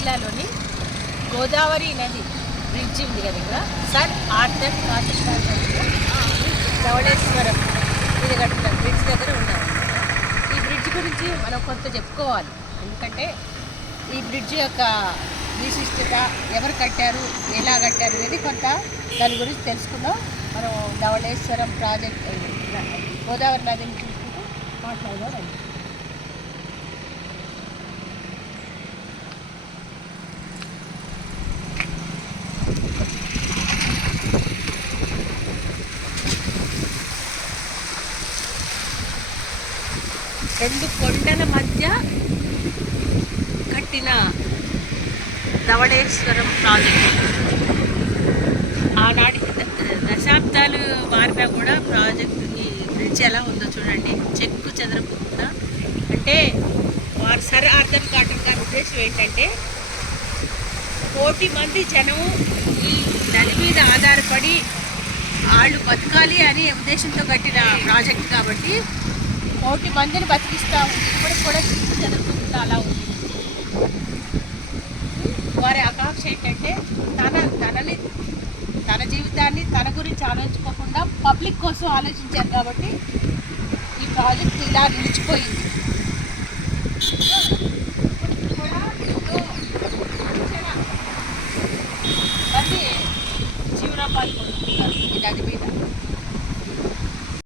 జిల్లాలోని గోదావరి నది బ్రిడ్జి ఉంది కదా, ఇక్కడ సర్ ఆర్థర్ కాశీ ధవళేశ్వరం ఇది కట్టిన బ్రిడ్జ్ దగ్గర ఉన్నాం. ఈ బ్రిడ్జ్ గురించి మనం కొంత చెప్పుకోవాలి, ఎందుకంటే ఈ బ్రిడ్జ్ యొక్క విశిష్టత, ఎవరు కట్టారు, ఎలా కట్టారు అనేది కొంత దాని గురించి తెలుసుకుందాం. మనం ధవళేశ్వరం ప్రాజెక్ట్ గోదావరి నదిని చూసుకుంటూ మాట్లాడదాం. రెండు కొండల మధ్య కట్టిన ధవళేశ్వరం ప్రాజెక్టు ఆనాటి దశాబ్దాలు మారినా కూడా ప్రాజెక్టు ఈ బ్రిడ్జ్ ఎలా ఉందో చూడండి, చెక్కు చెదరకుండా. అంటే వారు సర్ ఆర్థర్ కాటన్ గారి ఉద్దేశం ఏంటంటే 1 కోటి మంది జనం ఈ నది మీద ఆధారపడి వాళ్ళు బతకాలి అనే ఉద్దేశంతో కట్టిన ప్రాజెక్ట్ కాబట్టి 1 కోటి మందిని బతికిస్తూ ఉంది. ఇప్పటికి కూడా చెక్కు చెదరకుండా అలా ఉంది. వారి ఆకాంక్ష ఏంటంటే తన జీవితాన్ని తన గురించి ఆలోచించుకోకుండా పబ్లిక్ కోసం ఆలోచించారు కాబట్టి ఈ ప్రాజెక్ట్ ఇలా నిలిచిపోయింది.